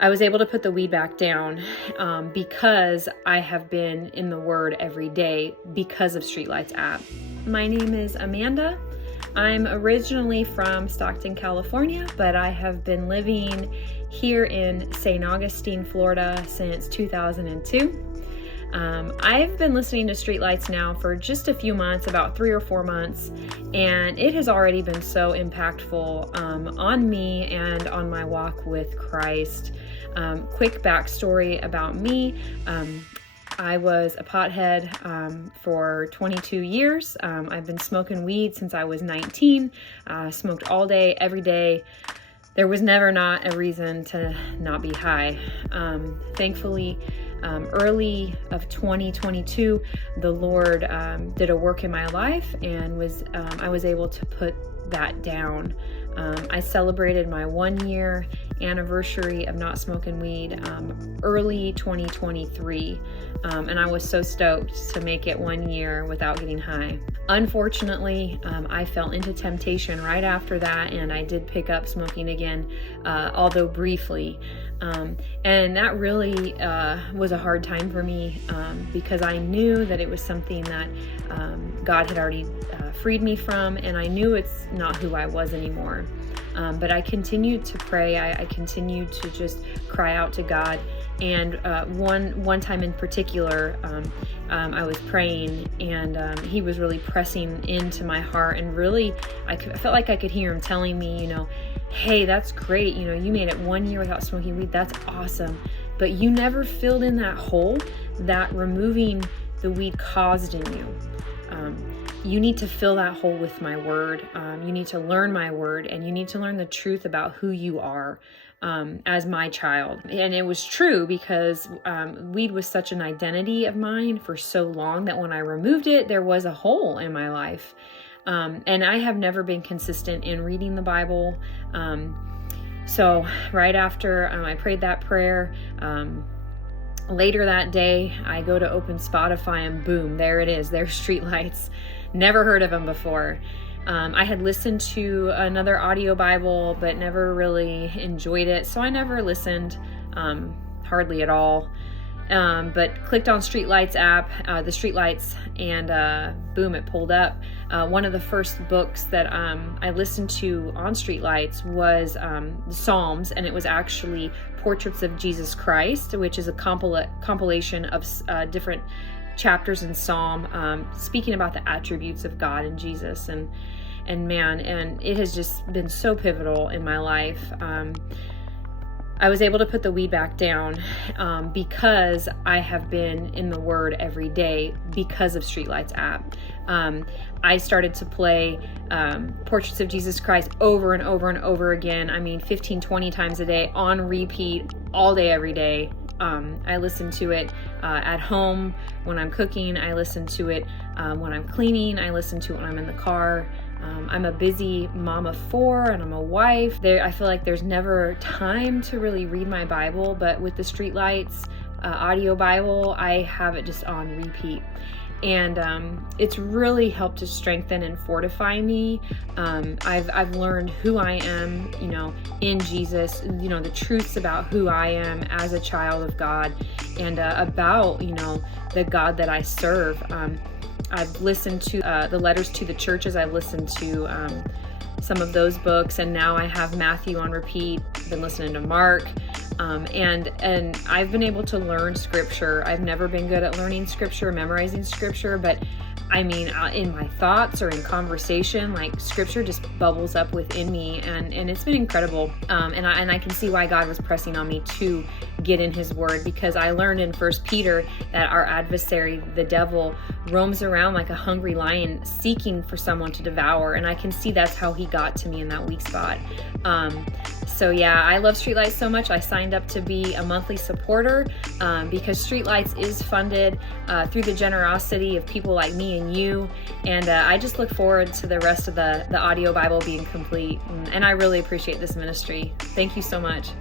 I was able to put the weed back down because I have been in the Word every day because of Streetlights app. My name is Amanda. I'm originally from Stockton, California, but I have been living here in St. Augustine, Florida since 2002. I've been listening to Streetlights now for just a few months, about 3 or 4 months, and it has already been so impactful on me and on my walk with Christ. Quick backstory about me. I was a pothead for 22 years. I've been smoking weed since I was 19. Smoked all day, every day. There was never not a reason to not be high. Thankfully, early of 2022, the Lord did a work in my life, and I was able to put that down. I celebrated my 1-year anniversary of not smoking weed early 2023, and I was so stoked to make it 1 year without getting high. Unfortunately, I fell into temptation right after that, and I did pick up smoking again, although briefly. And that really was a hard time for me because I knew that it was something that God had already freed me from, and I knew it's not who I was anymore. But I continued to pray. I continued to just cry out to God. And one time in particular, I was praying, and he was really pressing into my heart, and really I felt like I could hear him telling me, hey, that's great. You made it 1 year without smoking weed. That's awesome. But you never filled in that hole that removing the weed caused in you. You need to fill that hole with my word. You need to learn my word, and you need to learn the truth about who you are as my child. And it was true because weed was such an identity of mine for so long that when I removed it, there was a hole in my life. And I have never been consistent in reading the Bible. So right after I prayed that prayer, later that day, I go to open Spotify, and boom, there it is. There's Streetlights. Never heard of them before. I had listened to another audio Bible, but never really enjoyed it. So I never listened, hardly at all. But clicked on Streetlights app, the Streetlights, and boom, it pulled up. One of the first books that I listened to on Streetlights was the Psalms, and it was actually Portraits of Jesus Christ, which is a compilation of different chapters in Psalm, speaking about the attributes of God and Jesus, and it has just been so pivotal in my life. I was able to put the weed back down because I have been in the Word every day because of Streetlights app. I started to play Portraits of Jesus Christ over and over and over again. 15, 20 times a day on repeat, all day, every day. I listen to it at home when I'm cooking. I listen to it when I'm cleaning. I listen to it when I'm in the car. I'm a busy mom of 4, and I'm a wife. I feel like there's never time to really read my Bible, but with the Streetlights audio Bible, I have it just on repeat. And it's really helped to strengthen and fortify me. I've learned who I am, in Jesus, the truths about who I am as a child of God, and about, the God that I serve. I've listened to the letters to the churches. I've listened to some of those books, and now I have Matthew on repeat. Been listening to Mark, and I've been able to learn scripture. I've never been good at learning scripture, memorizing scripture, but in my thoughts or in conversation, like scripture just bubbles up within me, and it's been incredible. And I can see why God was pressing on me to get in his word, because I learned in 1 Peter that our adversary, the devil, roams around like a hungry lion seeking for someone to devour. And I can see that's how he got to me in that weak spot. So yeah, I love Streetlights so much. I signed up to be a monthly supporter because Streetlights is funded through the generosity of people like me and you. And I just look forward to the rest of the audio Bible being complete. And I really appreciate this ministry. Thank you so much.